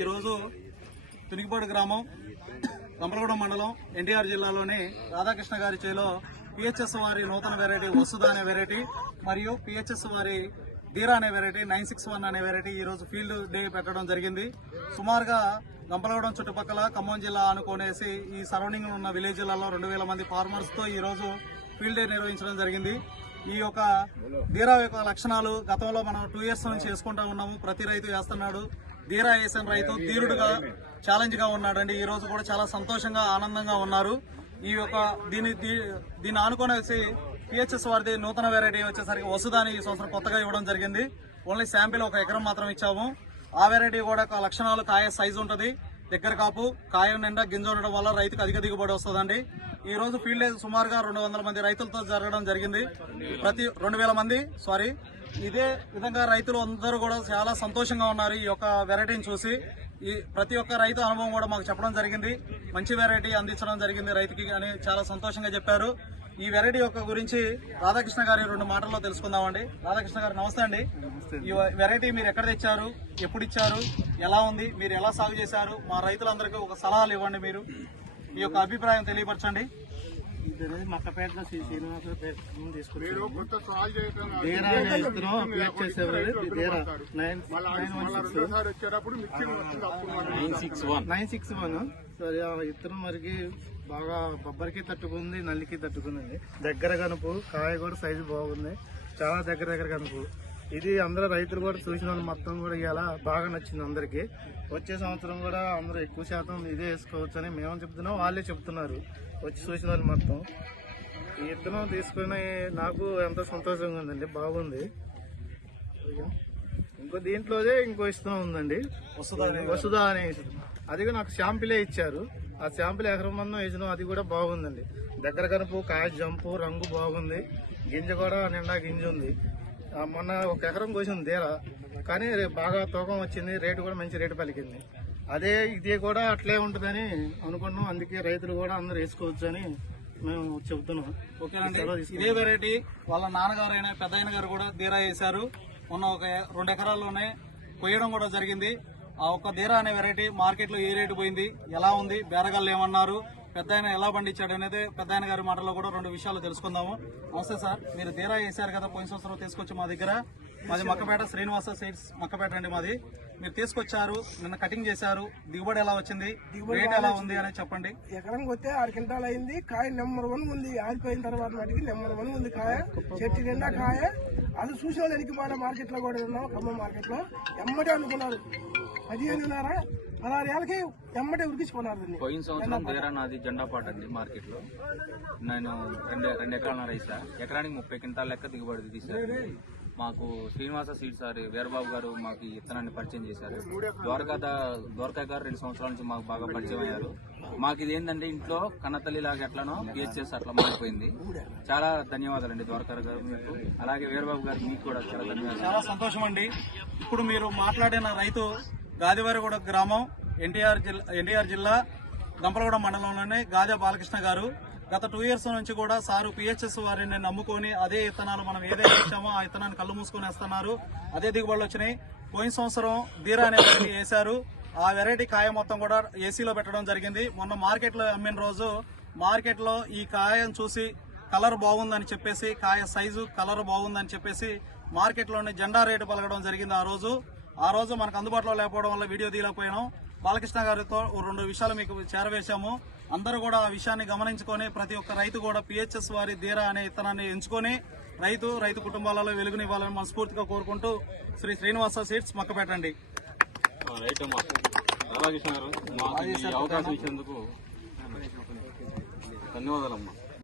ఈరోజు తునికిపాడు గ్రామం గంపలగూడెం మండలం ఎన్టీఆర్ జిల్లాలోని రాధాకృష్ణ గారి చేలో పిహెచ్ఎస్ వారి నూతన వెరైటీ వసుధ అనే వెరైటీ మరియు పిహెచ్ఎస్ వారి ధీరా అనే వెరైటీ 961 అనే వెరైటీ ఈ రోజు ఫీల్డ్ డే పెట్టడం జరిగింది. సుమారుగా గంపలగూడెం చుట్టుపక్కల ఖమ్మం జిల్లా అనుకునేసి ఈ సరౌండింగ్ ఉన్న విలేజ్లలో 2000 మంది ఫార్మర్స్ తో ఈ రోజు ఫీల్డ్ డే నిర్వహించడం జరిగింది. ఈ యొక్క ధీరా యొక్క లక్షణాలు గతంలో మనం 2 years నుంచి చేసుకుంటా ఉన్నాము. ప్రతి రైతు వేస్తున్నాడు. ధీరా వేసిన రైతు ధీరుడుగా ఛాలెంజ్ గా ఉన్నాడండి. ఈ రోజు కూడా చాలా సంతోషంగా ఆనందంగా ఉన్నారు. ఈ యొక్క దీన్ని ఆనుకునేసి పిహెచ్ఎస్ వారిది నూతన వెరైటీ వచ్చేసరికి వసుధాని ఈ సంవత్సరం కొత్తగా ఇవ్వడం జరిగింది. ఓన్లీ శాంపిల్ 1 ఎకరం మాత్రం ఇచ్చాము. ఆ వెరైటీ కూడా లక్షణాలు కాయ సైజు ఉంటుంది, దగ్గర కాపు, కాయ నిండా గింజ ఉండడం వల్ల రైతుకు అధిక దిగుబడి వస్తుందండి. ఈ రోజు ఫీల్డ్ సుమారుగా 200 మంది రైతులతో జరగడం జరిగింది. 2000 మంది ఇదే విధంగా రైతులు అందరూ కూడా చాలా సంతోషంగా ఉన్నారు. ఈ యొక్క వెరైటీని చూసి ప్రతి ఒక్క రైతు అనుభవం కూడా మాకు చెప్పడం జరిగింది. మంచి వెరైటీ అందించడం జరిగింది రైతుకి అని చాలా సంతోషంగా చెప్పారు. ఈ వెరైటీ యొక్క గురించి రాధాకృష్ణ గారి 2 మాటల్లో తెలుసుకుందామండి. రాధాకృష్ణ గారు నమస్తే అండి. ఈ వెరైటీ మీరు ఎక్కడ తెచ్చారు, ఎప్పుడు ఇచ్చారు, ఎలా ఉంది, మీరు ఎలా సాగు చేశారు, మా రైతులందరికీ ఒక సలహాలు ఇవ్వండి. మీరు ఈ యొక్క అభిప్రాయం తెలియపరచండి. మక్కపేటలో శ్రీనివాస తీసుకుని సరే ఆ విత్తనం మరికి బాగా బొబ్బరికి తట్టుకుంది, నల్లికి తట్టుకుందండి. దగ్గర కనుపు, కాయ కూడా సైజు బాగుంది, చాలా దగ్గర కనుపు. ఇది అందరూ రైతులు కూడా చూసిన వాళ్ళు మొత్తం కూడా ఇలా బాగా నచ్చింది అందరికి. వచ్చే సంవత్సరం కూడా అందరూ ఎక్కువ శాతం ఇదే వేసుకోవచ్చు అని మేము చెప్తున్నాం, వాళ్ళే చెప్తున్నారు వచ్చి చూసిన వాళ్ళు మొత్తం. ఈ విత్తనం తీసుకుని నాకు ఎంతో సంతోషంగా ఉందండి, బాగుంది. దీంట్లోనే ఇంకో ఇష్టం ఉందండి, వసుధ అనే. అది నాకు శాంపిలే ఇచ్చారు. ఆ శాంపిల్ ఎకరం మందం వేసినాం, అది కూడా బాగుందండి. దగ్గర కనుపు, కాయ జంపు, రంగు బాగుంది, గింజ కూడా నిండా గింజ ఉంది. మొన్న 1 ఎకరం కోసింది ధీరా, కానీ బాగా తూకం వచ్చింది, రేటు కూడా మంచి రేటు పలికింది. ఇదే కూడా అట్లే ఉంటుందని అనుకున్నాం. అందుకే రైతులు కూడా అందరూ వేసుకోవచ్చు అని మేము చెబుతున్నాం. ఓకేనండి. ఇదే వెరైటీ వాళ్ళ నాన్నగారు అయిన పెద్ద ఆయన గారు కూడా ధీరా వేశారు. మొన్న 2 ఎకరాల్లోనే కొయ్యడం కూడా జరిగింది. ఆ ఒక్క ధీరా అనే వెరైటీ మార్కెట్ లో ఏ రేటు పోయింది, ఎలా ఉంది, బేరగాళ్ళు ఏమన్నారు, పెద్ద ఆయన ఎలా పండించాడు అనేది పెద్ద ఆయన గారి మాటలో కూడా 2 విషయాలు తెలుసుకుందాము. నమస్తే సార్, మీరు ధీరా వేశారు కదా, పోయిన సంవత్సరం తీసుకొచ్చి మా దగ్గర. మాది మక్కపేట, శ్రీనివాస సీడ్స్ మక్కపేట అండి మాది. మీరు తీసుకొచ్చారు, నిన్న కటింగ్ చేశారు, దిగుబడి ఎలా వచ్చింది, రేట్ ఎలా ఉంది అనేది చెప్పండి. ఎకరం కొత్తే 6 క్వింటాలు అయింది. కాయ నెంబర్ 1 ఉంది. ఆగిపోయిన తర్వాత మటుకి నెంబర్ 1 ఉంది కాయ, చెట్టు నిండా కాయ. అది చూసే వాళ్ళు ఎనికిపోయిన మార్కెట్ లో కూడా ఉన్నాం, ఖమ్మం మార్కెట్ లో. ఎమ్మటే అనుకున్నారు 15,16 ఏళ్ళకి ఎమ్మటే ఉరికించుకున్నారు. పోయిన సంవత్సరం ధీరా నాది జెండా పాట అండి. మార్కెట్ లో నేను 2 ఎకరాల రైసా, ఎకరానికి 30 క్వింటాల లెక్క దిగుబడి తీశారు. మాకు శ్రీనివాస సీడ్స్ సార్ వీరబాబు గారు మాకు ఈ విత్తనాన్ని పరిచయం చేశారు. ద్వారకా గారు 2 సంవత్సరాల నుంచి మాకు బాగా పరిచయం అయ్యారు. మాకు ఇది ఏంటంటే ఇంట్లో కన్నతల్లి లాగా ఎట్లనో పిహెచ్ఎస్ అట్లా మారిపోయింది. చాలా ధన్యవాదాలండి ద్వారకా గారు మీకు, అలాగే వీరబాబు గారు మీకు కూడా చాలా ధన్యవాదాలు. చాలా సంతోషం అండి. ఇప్పుడు మీరు మాట్లాడిన రైతు గాదివారిగూడ గ్రామం, ఎన్టీఆర్ జిల్లా గంపలగూడెం మండలంలోనే గాదే బాలకృష్ణ గారు. గత 2 years నుంచి కూడా సారు పిహెచ్ఎస్ వారిని నమ్ముకొని అదే విత్తనాలు మనం ఏదైతే ఇచ్చామో ఆ విత్తనాన్ని కళ్ళు మూసుకొని వేస్తున్నారు. అదే దిగుబడులు వచ్చినాయి. పోయిన సంవత్సరం ధీరా అనే వెరైటీ వేశారు. ఆ వెరైటీ కాయ మొత్తం కూడా ఏసీలో పెట్టడం జరిగింది. మొన్న మార్కెట్ లో అమ్మిన రోజు మార్కెట్ లో ఈ కాయను చూసి కలర్ బాగుందని చెప్పేసి, కాయ సైజు కలర్ బాగుందని చెప్పేసి మార్కెట్ లోని జెండా రేటు పలకడం జరిగింది. ఆ రోజు మనకు అందుబాటులో లేకపోవడం వల్ల వీడియో తీయలేకపోయినాం. బాలకృష్ణ గారితో 2 విషయాలు మీకు చేరవేశాము. అందరూ కూడా ఆ విషయాన్ని గమనించుకొని ప్రతి ఒక్క రైతు కూడా పిహెచ్ఎస్ వారి ధీరా అనే విత్తనాన్ని ఎంచుకొని రైతు కుటుంబాలలో వెలుగునివ్వాలని మనస్ఫూర్తిగా కోరుకుంటూ శ్రీనివాస సీడ్స్ మక్కపేటండి. రాధాకృష్ణ గారు అవకాశం ఇచ్చేందుకు ధన్యవాదాలమ్మా.